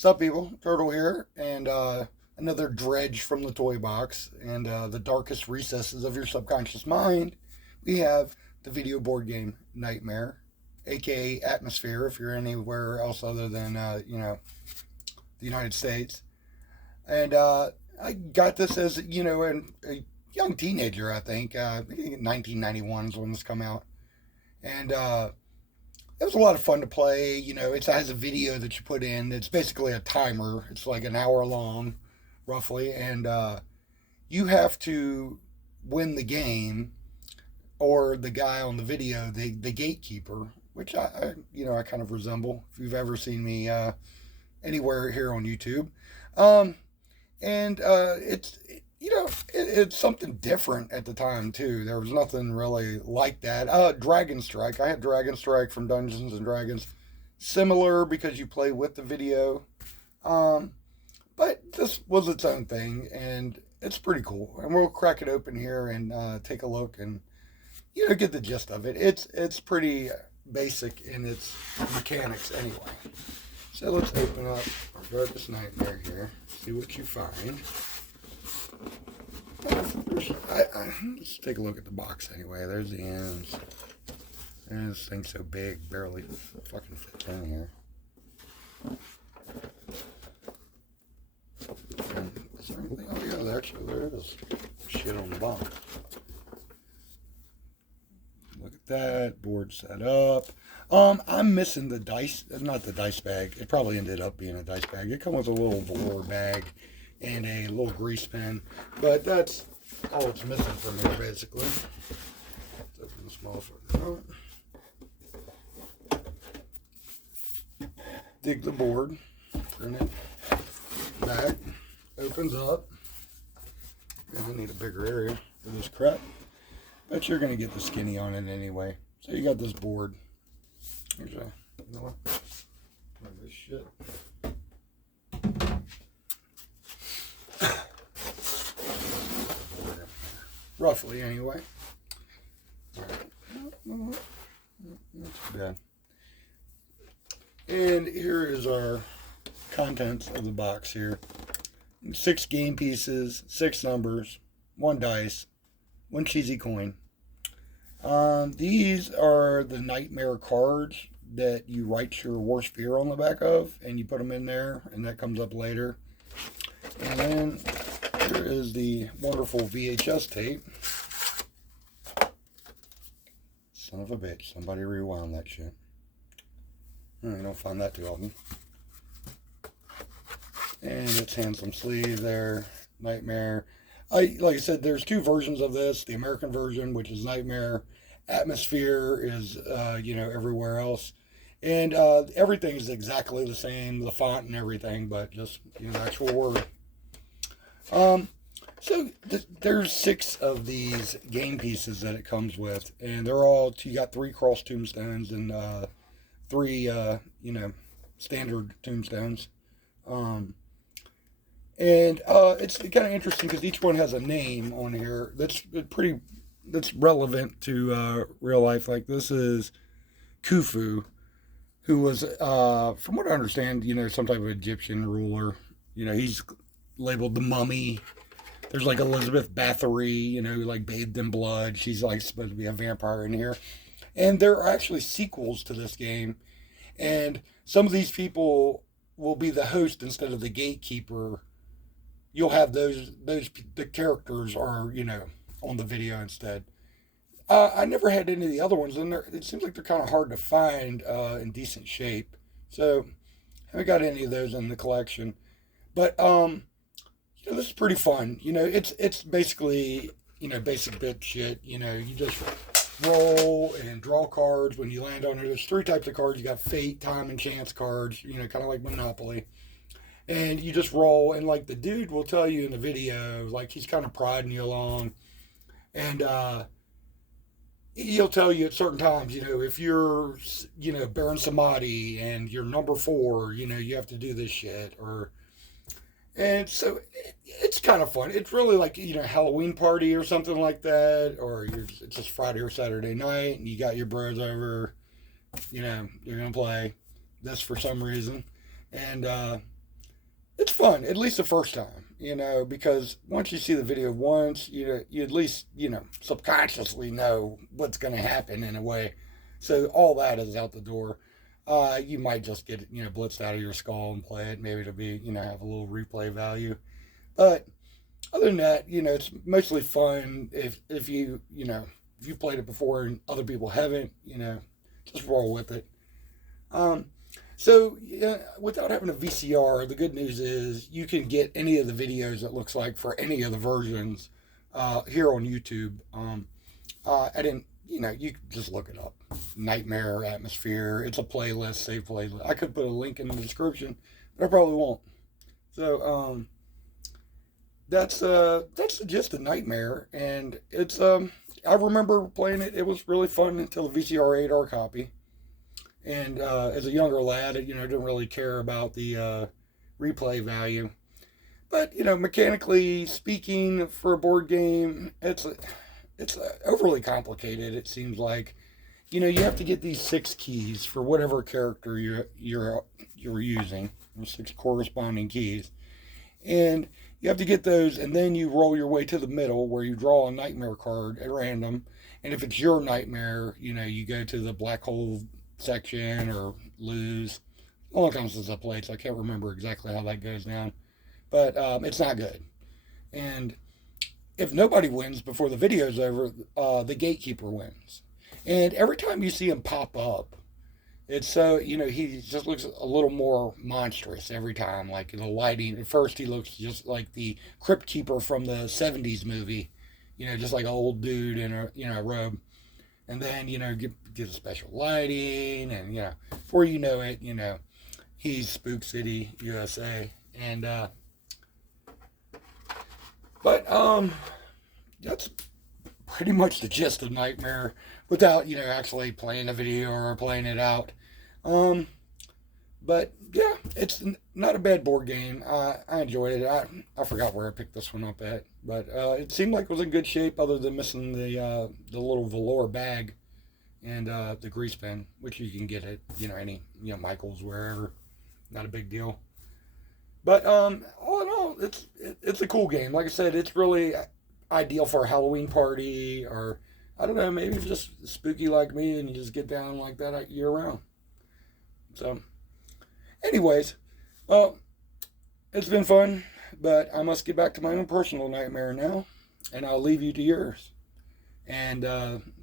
Sup, people? Turtle here, and another dredge from the toy box and the darkest recesses of your subconscious mind. We have the video board game Nightmare, aka Atmosfear, if you're anywhere else other than the United States. And I got this as a young teenager, I think. 1991 is when this come out, and it was a lot of fun to play. It has a video that you put in. It's basically a timer. It's like an hour long, roughly, and you have to win the game, or the guy on the video, the gatekeeper, which I kind of resemble. If you've ever seen me anywhere here on YouTube, um, and it's something different at the time too. There was nothing really like that. Dragon Strike. I had Dragon Strike from Dungeons and Dragons. Similar because you play with the video, um, but this was its own thing, and it's pretty cool. And we'll crack it open here and take a look and get the gist of it. It's pretty basic in its mechanics anyway. So let's open up our Darkest Nightmare here. See what you find. Let's take a look at the box anyway. There's the ends. And this thing's so big, barely fucking fits in here. Is there anything? Oh yeah, actually there is shit on the bottom. Look at that, board set up. I'm missing the dice, not the dice bag. It probably ended up being a dice bag. It comes with a little velour bag and a little grease pen, but that's all it's missing from here, basically. Let's open this motherfucker up. Dig the board, turn it back, opens up. Yeah, I need a bigger area for this crap, but you're gonna get the skinny on it anyway. So you got this board. Here's a, you know what? This shit. Roughly, anyway. Alright. That's bad. And here is our contents of the box here. 6 game pieces, 6 numbers, 1 dice, 1 cheesy coin. These are the Nightmare cards that you write your worst fear on the back of, and you put them in there, and that comes up later. And then here is the wonderful VHS tape. Son of a bitch, somebody rewound that shit. I don't find that too often. And it's handsome sleeve there, Nightmare. Like I said, there's 2 versions of this. The American version, which is Nightmare. Atmosphere is, everywhere else. And everything is exactly the same, the font and everything, but just, the actual word. So there's 6 of these game pieces that it comes with, and they're all, you got 3 cross tombstones and 3, standard tombstones. And it's kind of interesting because each one has a name on here that's relevant to real life. Like this is Khufu, who was, from what I understand, some type of Egyptian ruler. He's labeled the mummy. There's like Elizabeth Bathory, like bathed in blood. She's like supposed to be a vampire in here. And there are actually sequels to this game. And some of these people will be the host instead of the gatekeeper. You'll have the characters are, on the video instead. I never had any of the other ones, and it seems like they're kind of hard to find in decent shape. So, haven't got any of those in the collection. But, this is pretty fun. It's basically, basic bit shit. You just roll and draw cards when you land on it. There's 3 types of cards. You got fate, time, and chance cards, kind of like Monopoly. And you just roll, and like the dude will tell you in the video, like he's kind of prodding you along. And he'll tell you at certain times, if you're, Baron Samadi and you're number 4, you have to do this shit. And so it's kind of fun. It's really like, Halloween party or something like that. Or it's just Friday or Saturday night and you got your bros over, you're going to play this for some reason. And it's fun, at least the first time, because once you see the video once, you at least, subconsciously know what's going to happen in a way. So all that is out the door. You might just get it, blitzed out of your skull and play it. Maybe it'll be, have a little replay value. But other than that, it's mostly fun if if you played it before and other people haven't, just roll with it. Um, so, yeah, without having a VCR, the good news is you can get any of the videos, it looks like, for any of the versions here on YouTube. I didn't, you can just look it up. Nightmare, Atmosfear. It's a playlist, save playlist. I could put a link in the description, but I probably won't. So, that's just a Nightmare, and it's I remember playing it. It was really fun until the VCR ate our copy. And as a younger lad, didn't really care about the replay value. But mechanically speaking, for a board game, it's overly complicated. It seems like you have to get these 6 keys for whatever character you're using, or 6 corresponding keys, and you have to get those, and then you roll your way to the middle where you draw a nightmare card at random. And if it's your nightmare, you go to the black hole section or lose. A long time since I played, so I can't remember exactly how that goes down. But it's not good. And if nobody wins before the video's over, the gatekeeper wins. And every time you see him pop up, it's so, he just looks a little more monstrous every time. Like the lighting, at first he looks just like the Crypt Keeper from the 70s movie, just like an old dude in a robe. And then, get a special lighting, and, before you know it, he's Spook City, USA. And, but, that's pretty much the gist of Nightmare without, actually playing a video or playing it out. But, yeah, it's not a bad board game. I enjoyed it. I forgot where I picked this one up at, but it seemed like it was in good shape, other than missing the little velour bag and the grease pen, which you can get at any Michael's, wherever. Not a big deal. But all in all, it's a cool game. Like I said, it's really ideal for a Halloween party, or I don't know, maybe just spooky like me and you just get down like that year round. So, anyways, well, it's been fun, but I must get back to my own personal nightmare now, and I'll leave you to yours. And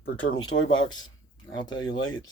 for Turtle's Toy Box, I'll tell you later.